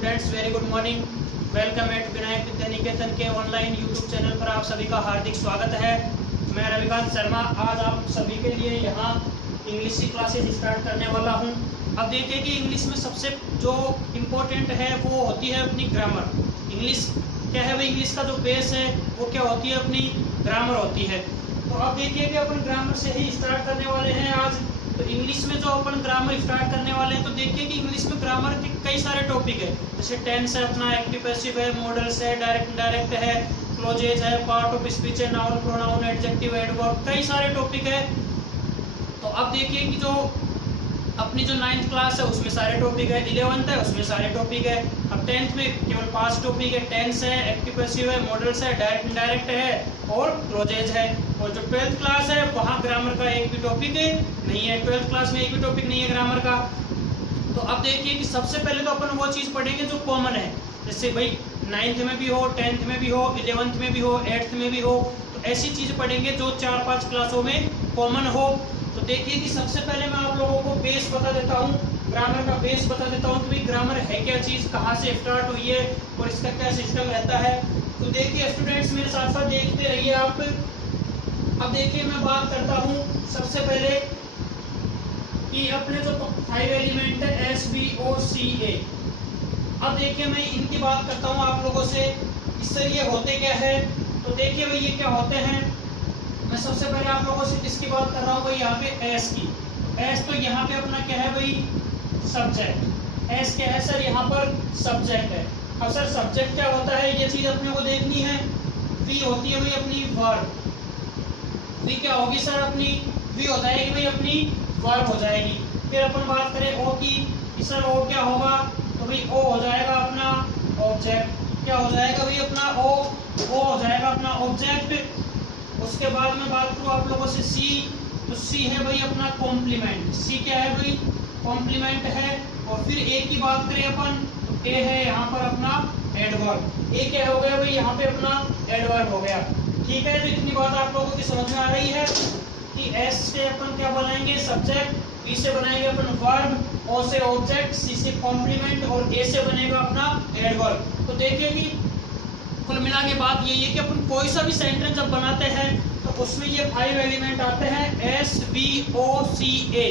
Students, very good morning. Welcome at Vinayak Vidya Niketan के online YouTube channel पर आप सभी का हार्दिक स्वागत है। मैं रविकांत शर्मा आज आप सभी के लिए यहाँ इंग्लिश की क्लासेज स्टार्ट करने वाला हूँ। अब देखिए कि इंग्लिश में सबसे जो इम्पोर्टेंट है वो होती है अपनी ग्रामर। इंग्लिश क्या है भाई, इंग्लिश का जो बेस है वो क्या होती है, अपनी ग्रामर होती है। तो अब देखिए कि अपन ग्रामर से ही स्टार्ट करने वाले हैं आज। तो इंग्लिश में जो अपन ग्रामर स्टार्ट करने वाले हैं, तो देखिए कि इंग्लिश में ग्रामर के कई सारे टॉपिक है। जैसे टेंस है, अपना एक्टिव पैसिव है, मॉडल्स है, डायरेक्ट इनडायरेक्ट है, क्लोजेज है, पार्ट ऑफ स्पीच है, नाउन प्रोनाउन एडजेक्टिव एडवर्ब, कई सारे टॉपिक है। तो अब देखिए कि जो अपनी जो 9th क्लास है उसमें सारे टॉपिक है, 11th है उसमें सारे टॉपिक है। अब 10th में केवल 5 टॉपिक है, टेंस है, एक्टिव पैसिव है, मॉडल्स है, डायरेक्ट इनडायरेक्ट है और क्लोजेज है। और जो 12th क्लास है वहाँ ग्रामर का एक भी टॉपिक नहीं है। 12th क्लास में एक भी टॉपिक नहीं है ग्रामर का। तो अब देखिए कि सबसे पहले तो अपन वो चीज़ पढ़ेंगे जो कॉमन है। जैसे भाई 9th में भी हो, 10th में भी हो, 11th में भी हो, 8th में भी हो, तो ऐसी चीज़ पढ़ेंगे जो 4-5 क्लासों में कॉमन हो। तो देखिए कि सबसे पहले मैं आप लोगों को बेस बता देता हूँ, ग्रामर का बेस बता देता हूँ कि भाई ग्रामर है क्या चीज़, कहाँ से स्टार्ट हुई है और इसका क्या सिस्टम रहता है। तो देखिए स्टूडेंट्स मेरे साथ साथ देखते रहिए आप। अब देखिए मैं बात करता हूँ सबसे पहले कि अपने जो 5 एलिमेंट है SVOCA। अब देखिए मैं इनकी बात करता हूँ आप लोगों से, इससे ये होते क्या है। तो देखिए भाई ये क्या होते हैं। मैं सबसे पहले आप लोगों से किसकी बात कर रहा हूँ भाई, यहाँ पे एस की। एस तो यहाँ पे अपना क्या है भाई, सब्जेक्ट। एस क्या है सर, यहाँ पर सब्जेक्ट है। अब सर सब्जेक्ट क्या होता है ये चीज अपने को देखनी है। वी होती है भाई अपनी वर्ब। वी क्या होगी सर, अपनी वी हो जाएगी भाई अपनी वर्ब हो जाएगी। फिर अपन बात करें ओ की, कि सर ओ क्या होगा, तो भाई ओ हो जाएगा अपना ऑब्जेक्ट। क्या हो जाएगा भाई अपना ओ हो जाएगा अपना ऑब्जेक्ट। उसके बाद में बात करूँ आप लोगों से सी, तो सी है भाई अपना कॉम्प्लीमेंट। सी क्या है भाई, कॉम्प्लीमेंट है। और फिर ए की बात करें अपन, तो ए है यहाँ पर अपना एडवर्ब। ए क्या हो गया भाई, यहाँ पे अपना एडवर्ब हो गया। ठीक है, तो इतनी बात आप लोगों की समझ में आ रही है कि एस से अपन क्या बनाएंगे, सब्जेक्ट, बी से बनाएंगे अपन वर्ब, ओ से ऑब्जेक्ट, सी से कॉम्प्लीमेंट और ए से बनेगा अपना एडवर्ब। तो देखिए कि कुल मिला के बात यही है कि अपन कोई सा भी सेंटेंस जब बनाते हैं तो उसमें ये 5 एलिमेंट आते हैं SVOCA।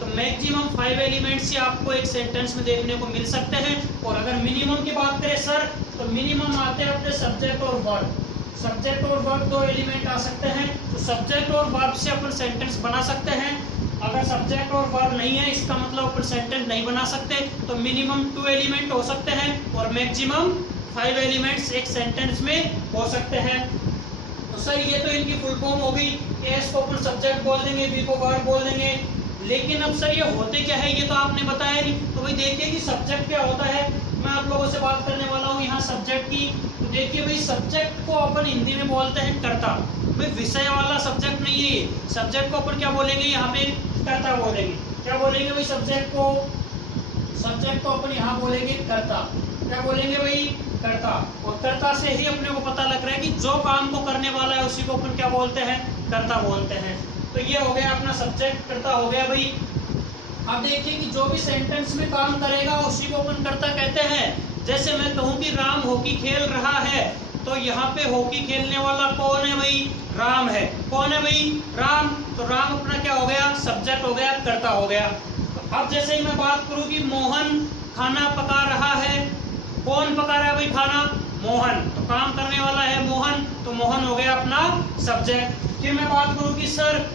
तो मैक्सिमम 5 एलिमेंट्स ही आपको एक सेंटेंस में देखने को मिल सकते हैं। और अगर मिनिमम की बात करें सर, तो मिनिमम आते हैं अपने सब्जेक्ट और वर्ब। सब्जेक्ट और वर्ब 2 एलिमेंट आ सकते हैं। तो सब्जेक्ट और वर्ब से अपन सेंटेंस बना सकते हैं। अगर सब्जेक्ट और वर्ब नहीं है इसका मतलब अपन सेंटेंस नहीं बना सकते। तो मिनिमम 2 एलिमेंट हो सकते हैं और मैक्सिमम 5 एलिमेंट्स एक सेंटेंस में हो सकते हैं। तो सर ये तो इनकी फुल फॉर्म होगी। एस को अपन सब्जेक्ट बोल देंगे, बी को वर्ब बोल देंगे। लेकिन अब सर ये होते क्या है ये तो आपने बताया नहीं। तो भाई देखिए कि सब्जेक्ट क्या होता है, मैं आप लोगों से बात करने वाला हूँ यहाँ सब्जेक्ट की। तो देखिए भाई सब्जेक्ट को अपन हिंदी में बोलते हैं कर्ता। भाई विषय वाला सब्जेक्ट नहीं है ये। सब्जेक्ट को अपन क्या बोलेंगे, यहाँ पे कर्ता बोलेंगे। क्या बोलेंगे भाई सब्जेक्ट को, सब्जेक्ट को अपन यहाँ बोलेंगे कर्ता। क्या बोलेंगे भाई, कर्ता। और कर्ता से ही अपने को पता लग रहा है कि जो काम को करने वाला है उसी को अपन क्या बोलते हैं, कर्ता बोलते हैं। तो ये हो गया अपना सब्जेक्ट, कर्ता हो गया भाई। अब देखिए कि जो भी सेंटेंस में काम करेगा उसी को अपन कर्ता कहते हैं। जैसे मैं कहूँ कि राम हॉकी खेल रहा है, तो यहाँ पे हॉकी खेलने वाला कौन है भाई, राम है। कौन है भाई, राम। तो राम अपना क्या हो गया, सब्जेक्ट हो गया, कर्ता हो गया। तो अब जैसे ही मैं बात करूँ कि मोहन खाना पका रहा है, कौन पका रहा है भाई खाना, मोहन। तो काम करने वाला है मोहन, तो मोहन हो गया अपना सब्जेक्ट। फिर मैं बात करूं कि सर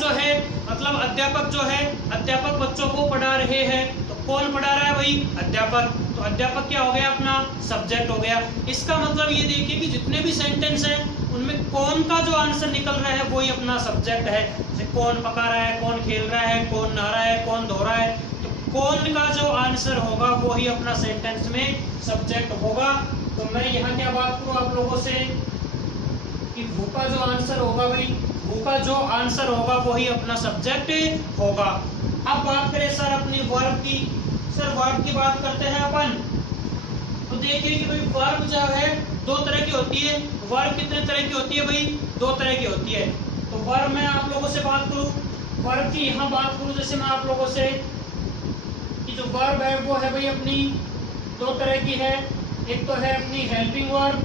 जो है मतलब अध्यापक जो है, अध्यापक बच्चों को पढ़ा रहे हैं, तो कौन पढ़ा रहा है भाई, अध्यापक। तो अध्यापक क्या हो गया अपना सब्जेक्ट हो गया। इसका मतलब ये देखिए कि जितने भी सेंटेंस हैं उनमें कौन का जो आंसर निकल रहा है वही अपना सब्जेक्ट है। जैसे कौन पका रहा है, कौन खेल रहा है, कौन नहा रहा है, कौन धो रहा है, तो कौन का जो आंसर होगा वो ही अपना सेंटेंस में सब्जेक्ट होगा। तो मैं यहाँ क्या बात करूँ आप लोगों से कि भू का जो आंसर होगा भाई, भू का जो आंसर होगा वही अपना सब्जेक्ट होगा। अब बात करें सर अपनी वर्ब की। सर वर्ब की बात करते हैं अपन। तो देखिए कि भाई वर्ब जो है 2 तरह की होती है। वर्ब कितने तरह की होती है भाई, 2 तरह की होती है। तो वर्ब मैं आप लोगों से बात करूँ, वर्ब की यहाँ बात करूँ, जैसे मैं आप लोगों से कि जो वर्ब है वो है भाई अपनी दो तरह की है। एक तो है अपनी हेल्पिंग वर्ब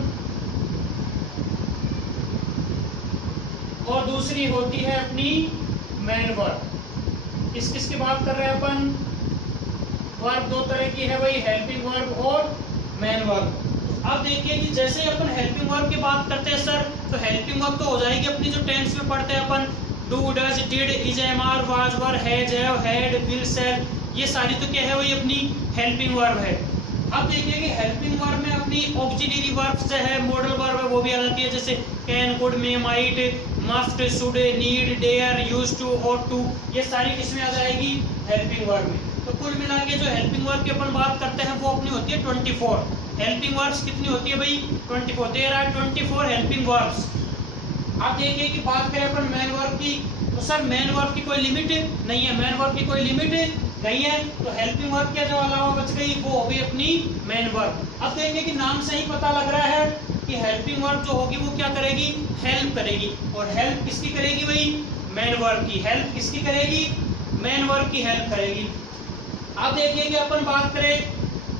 और दूसरी होती है अपनी मेन वर्ब। किसकी बात कर रहे हैं अपन? वर्ब दो तरह की है भाई, हेल्पिंग वर्ब और मेन वर्ब। अब देखिए कि जैसे अपन हेल्पिंग वर्ब की बात करते हैं सर, तो हेल्पिंग वर्ब तो हो जाएगी अपनी जो टेंस में पढ़ते हैं अपन, do, does, did, is, am, are, was, were, has, have, had, will, shall, ये सारी तो क्या है वही अपनी हेल्पिंग वर्ब है। अब देखिए कि हेल्पिंग वर्ब में अपनी ऑक्सिलरी वर्ब्स जो है, मॉडल वर्ब है, वो भी आ जाती है, जैसे can, could, may, might, must, should, need, dare, used to, ought to, ये सारी किसमें आ जाएगी? हेल्पिंग वर्ब में। तो कुल मिला के जो हेल्पिंग वर्ब की अपन बात करते हैं वो अपनी होती है 24। हेल्पिंग वर्ब्स कितनी होती है भाई? 24। There are 24 helping verbs. आप देखिए कि बात करें अपन मेन वर्ब की, तो सर मेन वर्ब की कोई लिमिट नहीं है, मेन वर्ब की कोई लिमिट नहीं है, तो हेल्पिंग वर्ब के जो अलावा बच गई वो होगी अपनी मेन वर्ब। अब देखिए कि नाम से ही पता लग रहा है कि हेल्पिंग वर्ब जो होगी वो क्या करेगी? हेल्प करेगी। और हेल्प किसकी करेगी भाई? मेन वर्ब की। हेल्प किसकी करेगी? मेन वर्ब की हेल्प करेगी। अब देखिए कि अपन बात करें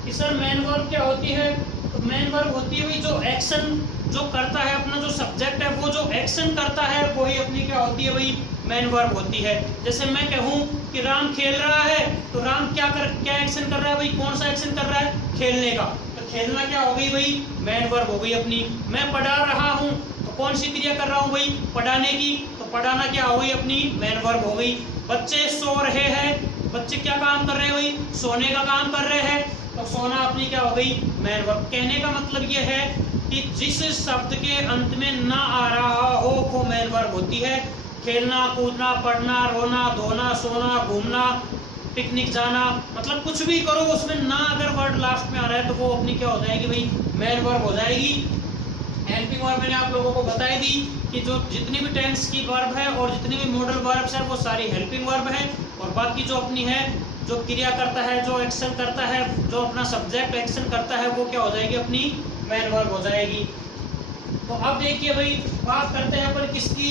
कि सर मेन वर्ब क्या होती है, तो मेन वर्ब होती है भाई जो एक्शन जो करता है, अपना जो सब्जेक्ट है वो जो एक्शन करता है वही अपनी क्या होती है भाई? मेन वर्ब होती है। जैसे मैं कहूँ कि राम खेल रहा है, तो राम क्या एक्शन कर रहा है भाई? कौन सा एक्शन कर रहा है? खेलने का। तो खेलना क्या हो गई भाई? मेन वर्ब हो गई अपनी। मैं पढ़ा रहा हूँ, तो कौन सी क्रिया कर रहा हूँ भाई? पढ़ाने की। तो पढ़ाना क्या हो गई? अपनी मेन वर्ब हो गई। बच्चे सो रहे हैं, बच्चे क्या काम कर रहे हैं भाई? सोने का काम कर रहे हैं, तो सोना अपनी क्या हो गई? Main verb. कहने का मतलब ये है कि जिस शब्द के अंत में ना आ रहा हो वो मेन वर्ब होती है। खेलना, कूदना, पढ़ना, रोना, धोना, सोना, घूमना, पिकनिक जाना, मतलब कुछ भी करो उसमें ना अगर वर्ड लास्ट में आ रहा है तो वो अपनी क्या हो जाएगी भाई? मेन वर्ब हो जाएगी। हेल्पिंग वर्ब मैंने आप लोगों को बताई दी कि जो जितनी भी टेंस की वर्ब है और जितनी भी मॉडल वर्ब्स है वो सारी हेल्पिंग वर्ब है, और बाकी जो अपनी है जो क्रिया करता है, जो एक्शन करता है, जो अपना सब्जेक्ट एक्शन करता है वो क्या हो जाएगी? अपनी मेन वर्ब हो जाएगी। तो अब देखिए भाई बात करते हैं अपन किसकी?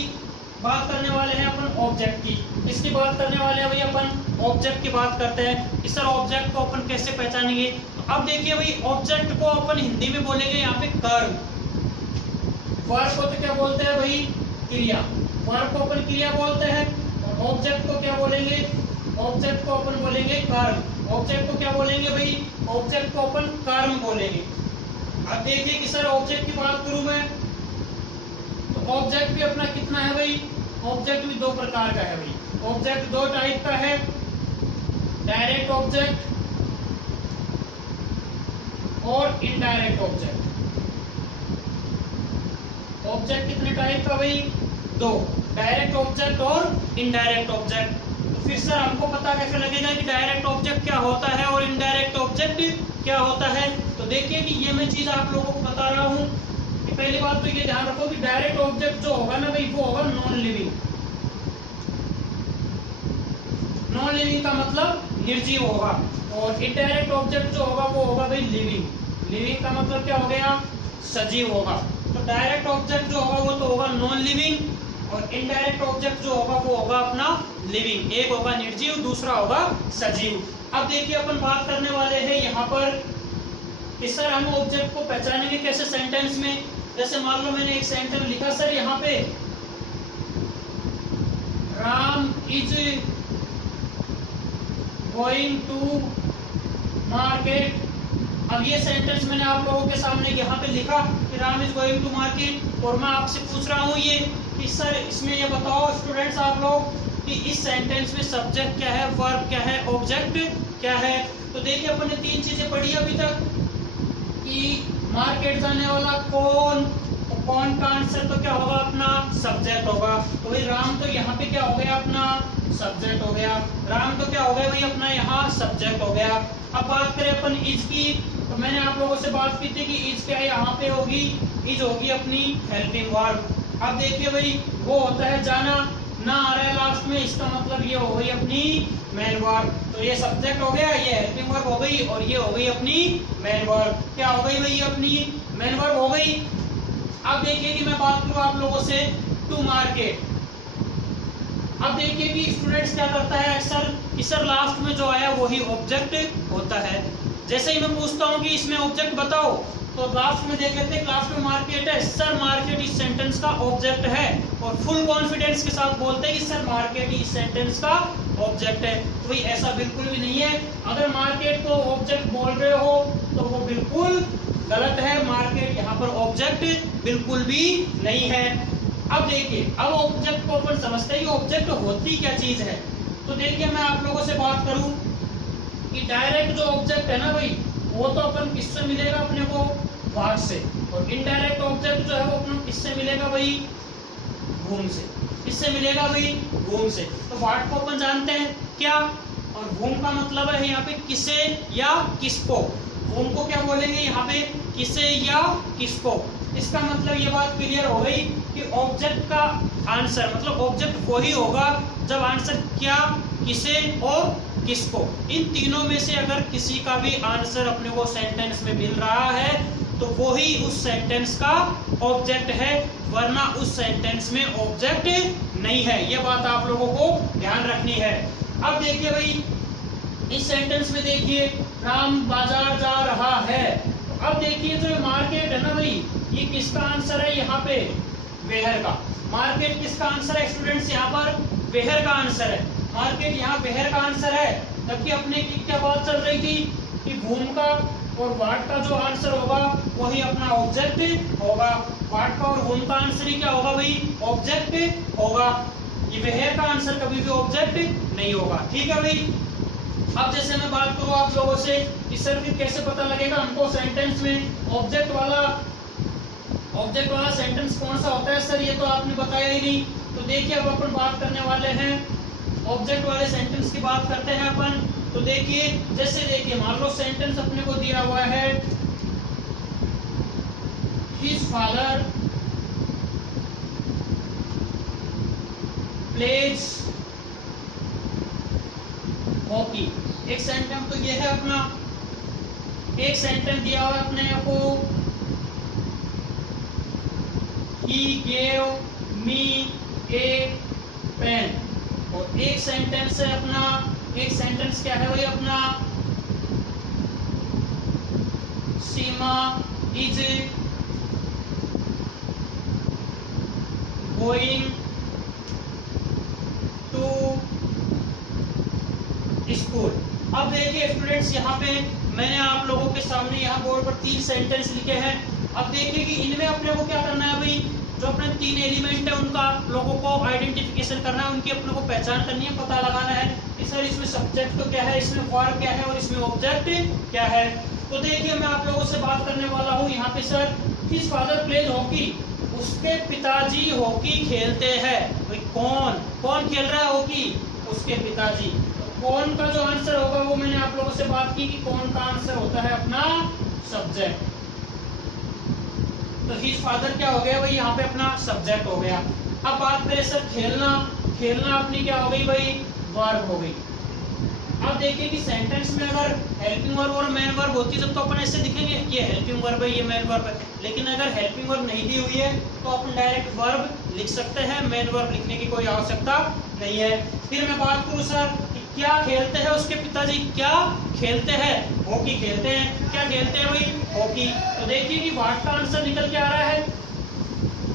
बात करने वाले हैं अपन ऑब्जेक्ट की। किसकी बात करने वाले हैं भाई? अपन ऑब्जेक्ट की बात करते हैं। इस तरह ऑब्जेक्ट को अपन कैसे पहचानेंगे? तो अब देखिए भाई ऑब्जेक्ट को अपन हिंदी में बोलेंगे यहाँ पे कर्म। वर्ब को तो क्या बोलते हैं भाई? क्रिया। वर्ब को अपन क्रिया बोलते हैं, और ऑब्जेक्ट को क्या बोलेंगे? ऑब्जेक्ट को अपन बोलेंगे कर्म। ऑब्जेक्ट को क्या बोलेंगे भाई? ऑब्जेक्ट को अपन कर्म बोलेंगे। अब देखिए कि सर ऑब्जेक्ट की बात करूं मैं, तो ऑब्जेक्ट भी अपना कितना है भाई? ऑब्जेक्ट भी दो प्रकार का है भाई। ऑब्जेक्ट दो टाइप का है, डायरेक्ट ऑब्जेक्ट और इनडायरेक्ट ऑब्जेक्ट। ऑब्जेक्ट कितने टाइप का भाई? दो, डायरेक्ट ऑब्जेक्ट और इनडायरेक्ट ऑब्जेक्ट। तो फिर सर हमको पता कैसे लगेगा कि डायरेक्ट ऑब्जेक्ट क्या होता है और इनडायरेक्ट ऑब्जेक्ट क्या होता है? तो देखिए कि ये मैं चीज आप लोगों को बता रहा हूँ कि पहली बात तो ये ध्यान रखो कि डायरेक्ट ऑब्जेक्ट जो होगा ना भाई वो होगा नॉन लिविंग। नॉन लिविंग का मतलब निर्जीव होगा, और इनडायरेक्ट ऑब्जेक्ट जो होगा वो होगा भाई लिविंग। लिविंग का मतलब क्या हो गया? सजीव होगा। तो डायरेक्ट ऑब्जेक्ट जो होगा वो तो होगा नॉन लिविंग, और इनडायरेक्ट ऑब्जेक्ट जो होगा वो होगा अपना लिविंग। एक होगा निर्जीव, दूसरा होगा सजीव। अब देखिए अपन बात करने वाले हैं यहाँ पर कि सर हम ऑब्जेक्ट को पहचानेंगे कैसे सेंटेंस में। जैसे मान लो मैंने एक सेंटेंस लिखा सर यहाँ पे, Ram is going to market. अब ये सेंटेंस मैंने आप लोगों के सामने यहाँ पे लिखा कि Ram is going to market, और मैं आपसे पूछ रहा हूँ ये कि सर इसमें ये बताओ स्टूडेंट्स आप लोग कि इस सेंटेंस में सब्जेक्ट क्या है, वर्ब क्या है, ऑब्जेक्ट क्या है। तो देखिए अपन ने तीन चीजें पढ़ी अभी तक कि मार्केट जाने वाला कौन, तो कौन का आंसर तो क्या होगा? अपना सब्जेक्ट होगा। तो भाई राम तो यहाँ पे क्या हो गया? अपना सब्जेक्ट हो गया। राम तो क्या हो गया भाई? अपना यहाँ सब्जेक्ट हो गया। अब बात करें अपन इज की, तो मैंने आप लोगों से बात की थी कि इज क्या यहाँ पे होगी? इज होगी अपनी हेल्पिंग वर्ब। अब देखिए भाई वो होता है जाना, ना आ रहा है लास्ट में, इसका मतलब ये हो गई अपनी मेन वर्ब। तो ये सब्जेक्ट हो गया, ये हेल्पिंग वर्ब हो गई, और ये हो गई अपनी मेन वर्ब। क्या हो गई भाई? अपनी मेन वर्ब हो गई। अब देखिए कि मैं बात करूं आप लोगों से टू मार्केट। अब देखिए कि स्टूडेंट्स क्या करता है अक्सर कि सर लास्ट में जो आया वही ऑब्जेक्ट होता है। जैसे ही मैं पूछता हूँ कि इसमें ऑब्जेक्ट बताओ, तो लास्ट में देख लेते हैं, लास्ट में मार्केट है, सर मार्केट इस सेंटेंस का ऑब्जेक्ट है, और फुल कॉन्फिडेंस के साथ बोलते हैं कि सर मार्केट इस सेंटेंस का ऑब्जेक्ट है। तो भाई ऐसा बिल्कुल भी नहीं है। अगर मार्केट को ऑब्जेक्ट बोल रहे हो तो वो बिल्कुल गलत है। मार्केट यहाँ पर ऑब्जेक्ट बिल्कुल भी नहीं है। अब देखिए, अब ऑब्जेक्ट को अपन समझते हैं कि ऑब्जेक्ट होती क्या चीज है। तो देखिए मैं आप लोगों से बात करूं कि डायरेक्ट जो ऑब्जेक्ट है ना भाई, वो तो अपन किससे मिलेगा अपने को, वाट से, और इनडायरेक्ट ऑब्जेक्ट जो है वो अपन किससे मिलेगा भाई, घूम से। किससे मिलेगा भाई, घूम से। तो वाट को अपन जानते हैं क्या, और घूम का मतलब है यहाँ पे किसे या किसको। घूम को क्या बोलेंगे यहाँ पे, किसे या किसको। इसका मतलब ये बात क्लियर हो गई कि ऑब्जेक्ट का आंसर मतलब ऑब्जेक्ट वही होगा जब आंसर क्या, किसे और किसको, इन तीनों में से अगर किसी का भी आंसर अपने को सेंटेंस में मिल रहा है तो वो ही उस सेंटेंस का ऑब्जेक्ट है, वरना उस सेंटेंस में ऑब्जेक्ट नहीं है। ये बात आप लोगों को ध्यान रखनी है। अब देखिए भाई, इस सेंटेंस में देखिए राम बाजार जा रहा है। तो अब देखिए जो मार्केट है ना भाई, ये किसका आंसर है यहाँ पे, वेहर का। मार्केट किसका आंसर है स्टूडेंट्स, यहाँ पर वेहर का आंसर है। मार्केट यहाँ वेहर का आंसर है। जबकि अपने की क्या बात चल रही थी कि घूम का और वाट का जो आंसर होगा वही अपना ऑब्जेक्ट होगा। वाट का और घूम का आंसर ही क्या होगा भाई, ऑब्जेक्ट होगा। ये वेहर का आंसर कभी भी ऑब्जेक्ट नहीं होगा। ठीक है भाई। अब जैसे मैं बात करूँ आप लोगों से कि सर फिर कैसे पता लगेगा हमको सेंटेंस में ऑब्जेक्ट वाला सेंटेंस कौन सा होता है, सर ये तो आपने बताया ही नहीं। तो देखिए अब अपन बात करने वाले हैं ऑब्जेक्ट वाले सेंटेंस की बात करते हैं अपन। तो देखिए, जैसे देखिए मान लो सेंटेंस अपने को दिया हुआ है, हिज फादर प्लेज हॉकी। एक सेंटेंस तो ये है अपना। एक सेंटेंस दिया हुआ है अपने को, he gave me a pen। और एक सेंटेंस है अपना, एक सेंटेंस क्या है भाई अपना, सीमा इज गोइंग टू स्कूल। अब देखिए स्टूडेंट्स, यहाँ पे मैंने आप लोगों के सामने यहाँ बोर्ड पर 3 सेंटेंस लिखे हैं। अब देखिए कि इनमें अपने को क्या करना है भाई, जो अपने 3 एलिमेंट है उनका लोगों को आइडेंटिफिकेशन करना है, उनकी अपने को पहचान करनी है, पता लगाना है कि सर इसमें सब्जेक्ट तो क्या है, इसमें वर्ब क्या है और इसमें ऑब्जेक्ट क्या है। तो देखिए मैं आप लोगों से बात करने वाला हूँ यहाँ पे, sir his father pledge hockey, उसके पिताजी हॉकी खेलते हैं। भाई कौन खेल रहा है हॉकी, उसके पिताजी। कौन का जो आंसर होगा वो मैंने आप लोगों से बात की कि कौन का आंसर होता है अपना सब्जेक्ट। तो हिज फादर क्या हो गया भाई, यहाँ पे अपना सब्जेक्ट हो गया। अब बात करें सर खेलना अपनी क्या हो गई भाई, वर्ब हो गई। अब देखिए कि सेंटेंस में अगर हेल्पिंग वर्ब और मेन वर्ब होती है तब तो अपन ऐसे दिखेंगे ये हेल्पिंग वर्ब है, ये मेन वर्ब है। लेकिन अगर हेल्पिंग वर्ब नहीं दी हुई है तो अपन डायरेक्ट वर्ब लिख सकते हैं, मेन वर्ब लिखने की कोई आवश्यकता नहीं है। फिर मैं बात करूँ सर क्या खेलते हैं उसके पिताजी, क्या खेलते हैं, हॉकी खेलते हैं। क्या खेलते हैं भाई, हॉकी। तो देखिए कि वाट का आंसर निकल के आ रहा है।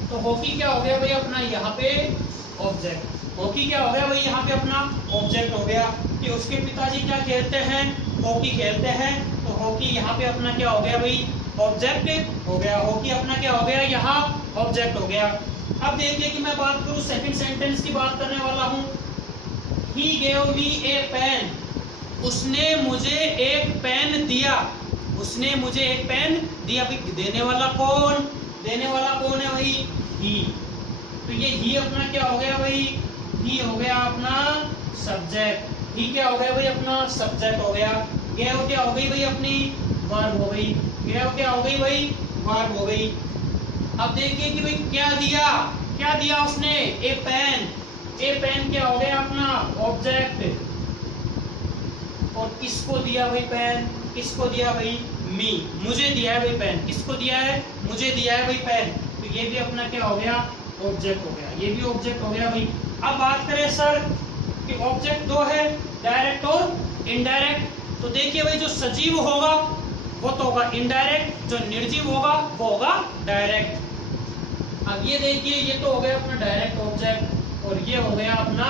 तो हॉकी क्या हो गया भाई अपना यहाँ पे ऑब्जेक्ट। हॉकी क्या हो गया भाई यहाँ पे अपना ऑब्जेक्ट हो गया कि उसके पिताजी क्या खेलते हैं, हॉकी खेलते हैं। तो हॉकी यहाँ पे अपना क्या हो गया भाई, ऑब्जेक्ट हो गया। हॉकी अपना क्या हो गया, यहाँ ऑब्जेक्ट हो गया। अब देखिए कि मैं बात करूँ सेकंड सेंटेंस की बात करने वाला हूँ। He gave me a pen, उसने मुझे एक पेन दिया। उसने मुझे एक पेन दिया। भाई देने वाला कौन है भाई, ही। तो ये ही अपना क्या हो गया भाई, ही हो गया अपना सब्जेक्ट। ही क्या हो गया भाई अपना सब्जेक्ट हो गया। गेव क्या हो गई भाई अपनी वर्ब हो गई। गेव क्या हो गई भाई, वर्ब हो गई। अब देखिए कि भाई क्या दिया उसने, ए पेन। ए पेन क्या हो गया अपना ऑब्जेक्ट। और किसको दिया भाई पेन, किसको दिया भाई, मी। मुझे दिया है भाई पेन, किसको दिया है, मुझे दिया है भाई पेन। तो ये भी अपना क्या हो गया, ऑब्जेक्ट हो गया। ये भी ऑब्जेक्ट हो गया भाई। अब बात करें सर कि ऑब्जेक्ट दो है, डायरेक्ट और इनडायरेक्ट। तो देखिए भाई जो सजीव होगा वो तो होगा इनडायरेक्ट, जो निर्जीव होगा वो होगा डायरेक्ट। अब ये देखिए ये तो हो गया अपना डायरेक्ट ऑब्जेक्ट और ये हो गया अपना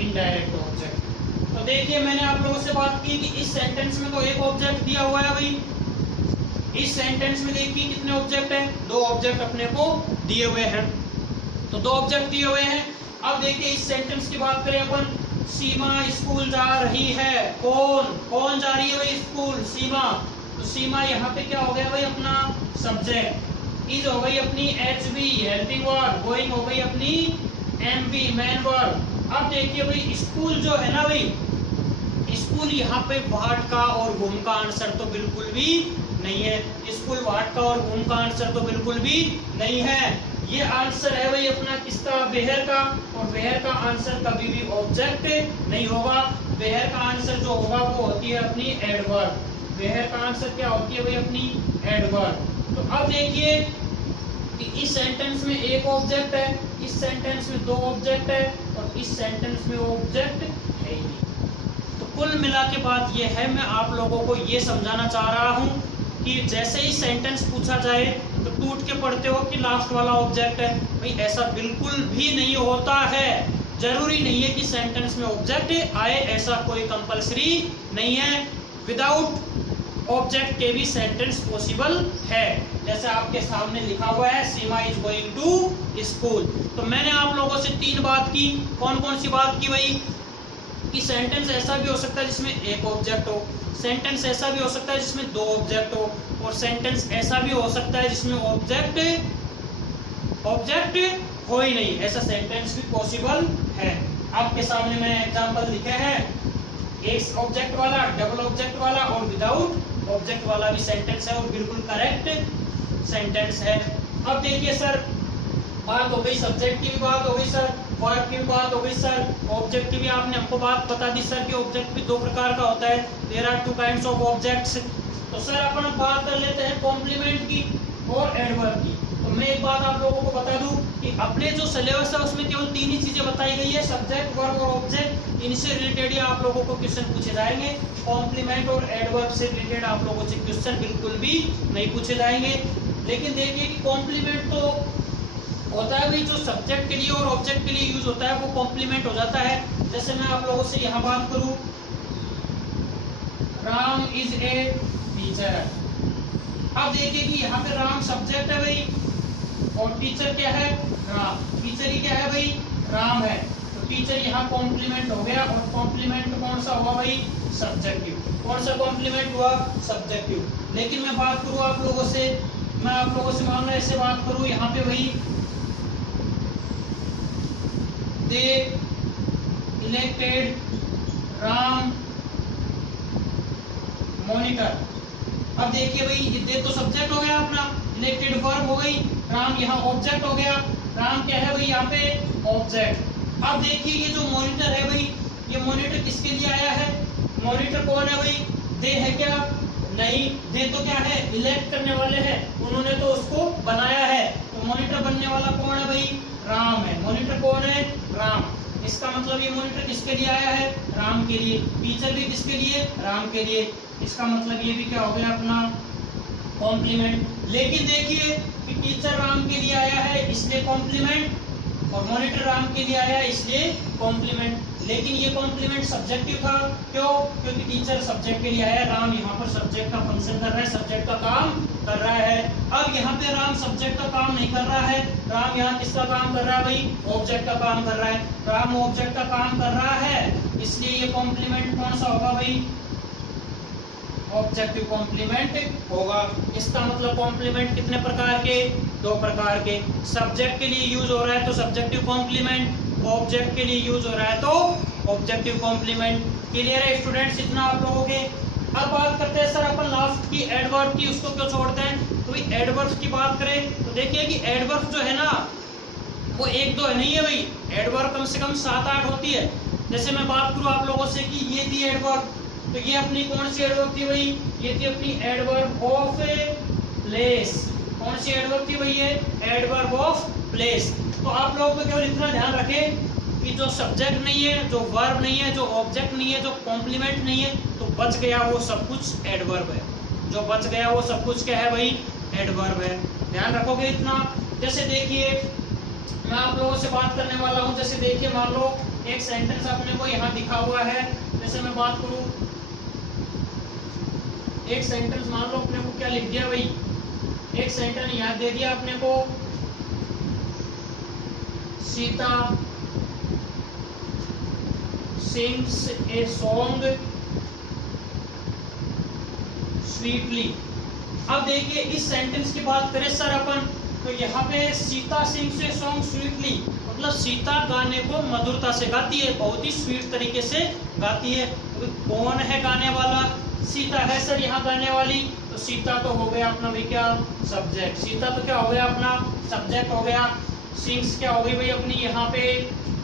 इनडायरेक्ट ऑब्जेक्ट। तो देखिए मैंने आप लोगों से बात की कि इस सेंटेंस में तो एक ऑब्जेक्ट दिया हुआ है भाई, इस सेंटेंस में देखिए कितने ऑब्जेक्ट हैं, दो ऑब्जेक्ट अपने को दिए हुए हैं, तो दो ऑब्जेक्ट दिए हुए हैं। अब देखिए इस सेंटेंस की बात करें अपन, सीमा स्कूल जा रही है, कौन जा रही है भाई स्कूल, सीमा। तो सीमा यहाँ पे क्या हो गया भाई अपना सब्जेक्ट, इज हो गई अपनी HV हेल्पिंग वर्ब, गोइंग हो गई अपनी MV मेन वर्ब। अब देखिए भाई स्कूल जो है ना भाई, स्कूल यहाँ पे व्हाट का और होम का आंसर तो बिल्कुल भी नहीं है, स्कूल व्हाट का और होम का आंसर तो बिल्कुल भी नहीं है। ये आंसर है भाई अपना किसका, वेयर का, और वेयर का आंसर कभी भी ऑब्जेक्ट नहीं होगा। वेयर का आंसर जो होगा वो होती है अपनी एडवर्ब, वेयर का आंसर क्या होती है भाई अपनी एडवर्ब। तो अब देखिए कि इस सेंटेंस में एक ऑब्जेक्ट है, इस सेंटेंस में दो ऑब्जेक्ट है और इस सेंटेंस में ऑब्जेक्ट है ही नहीं। तो कुल मिला के बात ये है, मैं आप लोगों को ये समझाना चाह रहा हूँ कि जैसे ही सेंटेंस पूछा जाए तो टूट के पढ़ते हो कि लास्ट वाला ऑब्जेक्ट है, भाई ऐसा बिल्कुल भी नहीं होता है। जरूरी नहीं है कि सेंटेंस में ऑब्जेक्ट आए, ऐसा कोई कंपलसरी नहीं है। विदाउट ऑब्जेक्ट के भी सेंटेंस पॉसिबल है, जैसे आपके सामने लिखा हुआ है सीमा इज गोइंग टू स्कूल। तो मैंने आप लोगों से तीन बात की, कौन कौन सी बात की भाई, कि सेंटेंस ऐसा भी हो सकता है जिसमें एक ऑब्जेक्ट हो, सेंटेंस ऐसा भी हो सकता है जिसमें दो ऑब्जेक्ट हो, और सेंटेंस ऐसा भी हो सकता है जिसमें ऑब्जेक्ट हो ही नहीं, ऐसा सेंटेंस भी पॉसिबल है। आपके सामने मैंने एग्जांपल लिखे हैं, एक ऑब्जेक्ट वाला, डबल ऑब्जेक्ट वाला और विदाउट ऑब्जेक्ट वाला भी सेंटेंस है और बिल्कुल करेक्ट सेंटेंस है। अब देखिए सर बात हो गई, सब्जेक्ट की भी बात हो गई सर, वर्ब की भी बात हो गई सर, ऑब्जेक्ट की भी आपने हमको बात बता दी सर कि ऑब्जेक्ट भी दो प्रकार का होता है, there are two kinds of objects. तो सर अपन बात कर लेते हैं कॉम्प्लीमेंट की और एडवर्ब की। तो मैं एक बात आप लोगों को बता दूं कि अपने जो सिलेबस है उसमें केवल तीन ही चीजें बताई गई है, सब्जेक्ट, वर्ब और ऑब्जेक्ट। इनसे रिलेटेड ही आप लोगों को क्वेश्चन पूछे जाएंगे, कॉम्प्लीमेंट और एडवर्ब से रिलेटेड आप लोगों से क्वेश्चन बिल्कुल भी नहीं पूछे जाएंगे। लेकिन देखिए कि कॉम्प्लीमेंट तो होता है भाई जो सब्जेक्ट के लिए और ऑब्जेक्ट के लिए यूज होता है वो कॉम्प्लीमेंट हो जाता है। जैसे मैं आप लोगों से यहाँ बात करूं, राम इज ए टीचर। अब देखिए कि यहाँ पे राम सब्जेक्ट है भाई और टीचर क्या है, राम, टीचर ही क्या है भाई, राम है। तो टीचर यहाँ कॉम्प्लीमेंट हो गया, और कॉम्प्लीमेंट कौन सा हुआ भाई, सब्जेक्टिव। कौन सा कॉम्प्लीमेंट हुआ, सब्जेक्टिव। लेकिन मैं बात करूँ आप लोगों से, मैं आप लोगों से मान लो ऐसे बात करूँ यहाँ पे भाई, दे इलेक्टेड राम मॉनिटर। अब देखिए भाई ये दे तो सब्जेक्ट हो गया अपना, इलेक्टेड वर्ब हो गई, राम यहाँ ऑब्जेक्ट हो गया। राम क्या है भाई यहाँ पे, ऑब्जेक्ट। अब देखिए ये जो मॉनिटर है भाई, ये मॉनिटर किसके लिए आया है, मॉनिटर कौन है भाई, दे है क्या, नहीं, दे तो क्या है, इलेक्ट करने वाले हैं, उन्होंने तो उसको बनाया है। तो मॉनिटर बनने वाला कौन है भाई, राम है। मॉनिटर कौन है, राम। इसका मतलब ये मॉनिटर किसके लिए आया है, राम के लिए। टीचर भी किसके लिए, राम के लिए। इसका मतलब ये भी क्या हो गया अपना कॉम्प्लीमेंट। लेकिन देखिए कि टीचर राम के लिए आया है इसलिए कॉम्प्लीमेंट, और मॉनिटर राम के लिए आया है इसलिए कॉम्प्लीमेंट। लेकिन ये कॉम्प्लीमेंट सब्जेक्टिव था, क्यों, क्योंकि टीचर सब्जेक्ट के लिए आया, राम यहाँ पर सब्जेक्ट का फंक्शन कर रहा है, सब्जेक्ट का काम कर रहा है। अब यहाँ पे राम सब्जेक्ट का काम नहीं कर रहा है, राम यहाँ किसका काम कर रहा है भाई, ऑब्जेक्ट का काम कर रहा है। राम ऑब्जेक्ट का काम कर रहा है, इसलिए ये कॉम्प्लीमेंट कौन सा होगा भाई, ऑब्जेक्टिव कॉम्प्लीमेंट होगा। इसका मतलब कॉम्प्लीमेंट कितने प्रकार के, दो प्रकार के। सब्जेक्ट के लिए यूज हो रहा है तो सब्जेक्टिव कॉम्प्लीमेंट, ऑब्जेक्ट के लिए यूज हो रहा है तो ऑब्जेक्टिव कॉम्प्लीमेंट। क्लियर है स्टूडेंट्स इतना आप लोगों के। अब बात करते हैं सर अपन लास्ट की, एडवर्ब की, उसको क्यों छोड़ते हैं। तो भाई एडवर्ब की बात करें तो देखिए कि एडवर्ब जो है ना वो एक दो नहीं है भाई, एडवर्ब कम से कम 7-8 होती है। जैसे मैं बात करूँ आप लोगों से कि ये थी एडवर्ब, तो ये अपनी कौन सी एडवर्ब थी भाई, ये थी अपनी एडवर्ब ऑफ प्लेस। कौन सी एडवर्ब थी भाई, ये एडवर्ब ऑफ प्लेस। तो आप लोग को केवल इतना ध्यान रखें कि जो सब्जेक्ट नहीं है, जो वर्ब नहीं है, जो ऑब्जेक्ट नहीं है, जो कॉम्प्लीमेंट नहीं है, तो बच गया वो सब कुछ एडवर्ब है। जो बच गया वो सब कुछ क्या है भाई, एडवर्ब है। ध्यान रखोगे इतना। जैसे देखिए मैं आप लोगों से बात करने वाला हूं, जैसे देखिए मान लो एक सेंटेंस अपने को यहाँ दिखा हुआ है। जैसे मैं बात करूं, एक सेंटेंस मान लो अपने को क्या लिख दिया भाई, एक सेंटेंस यहाँ दे दिया अपने को, Sita sings a song sweetly। अब देखिए इस सेंटेंस की बात करें सर अपन, तो यहाँ पे Sita sings a song sweetly, मतलब सीता गाने को मधुरता से गाती है, बहुत ही स्वीट तरीके से गाती है। तो कौन है गाने वाला, सीता है सर यहाँ गाने वाली। तो सीता तो हो गया अपना भी क्या, सब्जेक्ट। सीता तो क्या हो गया अपना सब्जेक्ट हो गया। सिंग्स क्या हो गई भाई अपनी यहाँ पे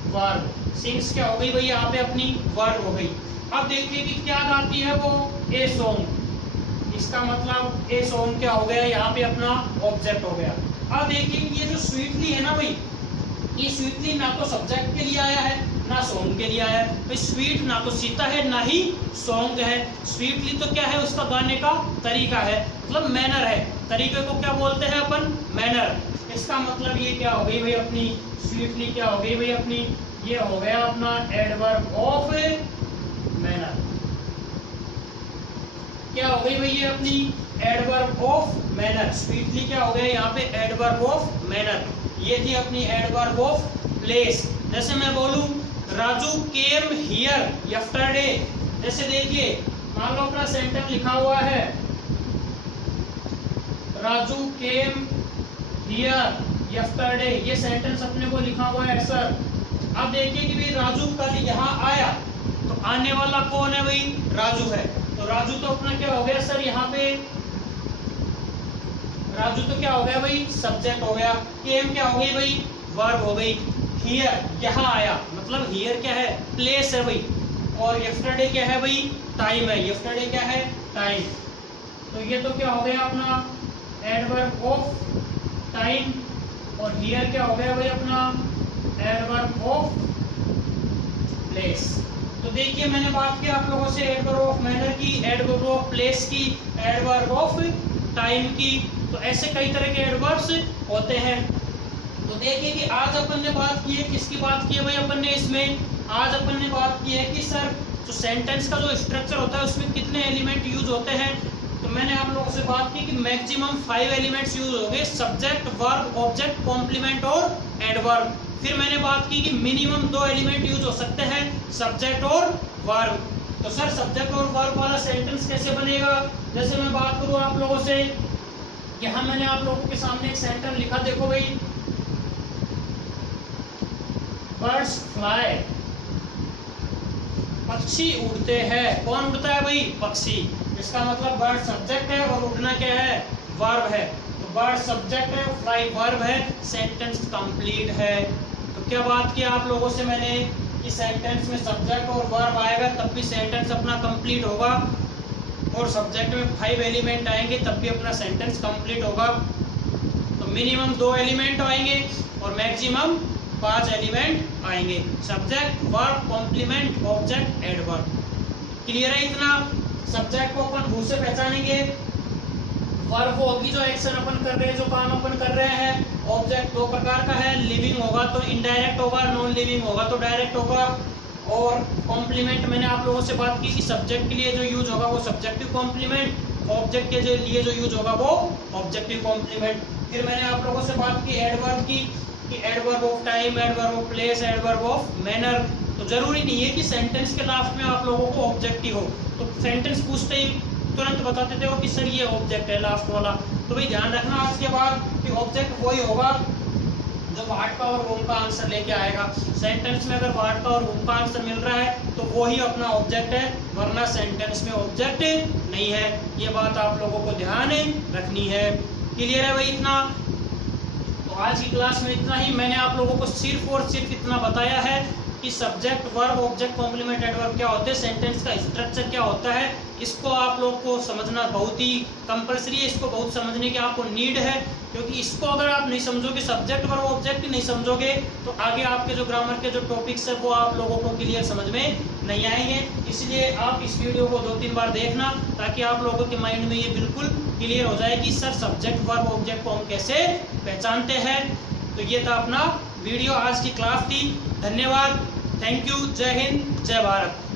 वर्ब, सिंग्स क्या हो गई भाई यहाँ पे अपनी वर्ब हो गई। अब देखिए कि क्या गाती है वो, ए सॉन्ग, इसका मतलब ए सॉन्ग क्या हो गया यहाँ पे अपना ऑब्जेक्ट हो गया। अब देखिए ये जो स्वीटली है ना भाई, ये स्वीटली ना तो सब्जेक्ट के लिए आया है ना सॉन्ग के लिए आया है भाई। स्वीट ना तो सीता है ना ही सॉन्ग है। स्वीटली तो क्या है, उसका गाने का तरीका है, मतलब मैनर है। तरीके को क्या बोलते हैं अपन, मैनर। इसका मतलब ये क्या हो गई भाई अपनी स्वीटली, क्या हो गई भाई अपनी, ये हो गया अपना एडवर्ब ऑफ मैनर। क्या हो गई भाई ये अपनी एडवर्ब ऑफ मैनर। स्वीटली क्या हो गया यहाँ पे एडवर्ब ऑफ मैनर। ये थी अपनी एडवर्ब ऑफ प्लेस। जैसे मैं बोलूं राजू केम हियर यस्टरडे, जैसे देखिए मान लो अपना सेंटेंस लिखा हुआ है राजू केम हियर यस्टरडे, ये सेंटेंस अपने को लिखा हुआ है सर। अब देखिए कि भाई राजू कल यहाँ आया, तो आने वाला कौन है भाई, राजू है। तो राजू तो अपना क्या हो गया सर यहाँ पे, राजू तो क्या हो गया भाई सब्जेक्ट हो गया। केम क्या हो गई भाई वर्ब हो गई। हियर यहाँ आया, मतलब हियर क्या है, प्लेस है भाई। और यस्टरडे क्या है भाई, टाइम है। यस्टरडे क्या है, टाइम। तो ये तो क्या हो गया अपना एडवर्ब ऑफ टाइम। और हियर क्या हो गया भाई अपना एडवर्ब ऑफ प्लेस। तो देखिए मैंने बात की आप लोगों से एडवर्ब ऑफ मैनर की, एडवर्ब ऑफ प्लेस की, एडवर्ब ऑफ टाइम की। तो ऐसे कई तरह के एडवर्ब्स होते हैं। तो देखिए कि आज अपन ने बात की है, किसकी बात की है भाई अपन ने इसमें, आज अपन ने बात की है कि सर जो सेंटेंस का जो स्ट्रक्चर होता है उसमें कितने एलिमेंट यूज होते हैं। तो मैंने आप लोगों से बात की कि मैक्सिमम 5 एलिमेंट्स यूज हो गए, सब्जेक्ट, वर्ब, ऑब्जेक्ट, कॉम्प्लीमेंट और एडवर्ब। फिर मैंने बात की कि मिनिमम 2 एलिमेंट यूज हो सकते हैं, सब्जेक्ट और वर्ब। तो सर सब्जेक्ट और वर्ब वाला सेंटेंस कैसे बनेगा, जैसे मैं बात करूं आप लोगों से, यहाँ मैंने आप लोगों के सामने एक सेंटेंस लिखा, देखो भाई बर्ड्स फ्लाई, पक्षी उड़ते हैं। कौन उड़ता है भाई, पक्षी। इसका मतलब बर्ड सब्जेक्ट है और उड़ना क्या है, वर्ब है। तो बर्ड सब्जेक्ट है, फ्लाई वर्ब है, सेंटेंस कंप्लीट है। तो क्या बात किया आप लोगों से मैंने कि सेंटेंस में सब्जेक्ट और वर्ब आएगा तब भी सेंटेंस अपना कंप्लीट होगा, और सब्जेक्ट में 5 एलिमेंट आएंगे तब भी अपना सेंटेंस कंप्लीट होगा। तो मिनिमम 2 एलिमेंट आएंगे और मैक्सिमम 5 एलिमेंट आएंगे, subject, verb, complement, object, adverb. Clear है इतना। सब्जेक्ट को अपन भू से पहचानेंगे, वर्ब होगी जो एक्शन अपन कर रहे हैं, जो काम अपन कर रहे हैं। ऑब्जेक्ट 2 प्रकार का है, लिविंग होगा तो इनडायरेक्ट होगा, नॉन लिविंग होगा तो डायरेक्ट होगा। और कॉम्प्लीमेंट मैंने आप लोगों से बात की कि सब्जेक्ट के लिए जो यूज होगा वो सब्जेक्टिव कॉम्प्लीमेंट, ऑब्जेक्ट के लिए जो यूज होगा वो ऑब्जेक्टिव कॉम्प्लीमेंट। फिर मैंने आप लोगों से बात की एडवर्ब की, कि adverb of time, adverb of place, adverb of manner. तो जरूरी नहीं है कि सेंटेंस के लास्ट में आप लोगों को ऑब्जेक्टिव हो, तो सेंटेंस पूछते ही तुरंत बता देते हो कि सर ये ऑब्जेक्ट है लास्ट वाला। तो भाई ध्यान रखना आज के बाद कि ऑब्जेक्ट वही होगा जो व्हाट का और होम का आंसर लेके आएगा। सेंटेंस में अगर व्हाट का और होम का आंसर मिल रहा है तो वही अपना ऑब्जेक्ट है, वरना सेंटेंस में ऑब्जेक्ट नहीं है। ये बात आप लोगों को ध्यान रखनी है। क्लियर है भाई इतना। तो आज की क्लास में इतना ही। मैंने आप लोगों को सिर्फ और सिर्फ इतना बताया है कि subject, verb, object, complement, adverb क्या होते हैं, सेंटेंस का स्ट्रक्चर क्या होता है, इसको आप लोग को समझना बहुत ही कंपलसरी है, इसको बहुत समझने की आपको नीड है, क्योंकि इसको अगर आप नहीं समझोगे, सब्जेक्ट वर्ब ऑब्जेक्ट नहीं समझोगे, तो आगे आपके जो ग्रामर के जो टॉपिक्स है वो आप लोगों को क्लियर समझ में नहीं आएंगे। इसलिए आप इस वीडियो को 2-3 बार देखना, ताकि आप लोगों के माइंड में ये बिल्कुल क्लियर हो जाए कि सर सब्जेक्ट वर्ब ऑब्जेक्ट को हम कैसे पहचानते हैं। तो ये था अपना वीडियो, आज की क्लास थी। धन्यवाद, थैंक यू, जय हिंद, जय भारत।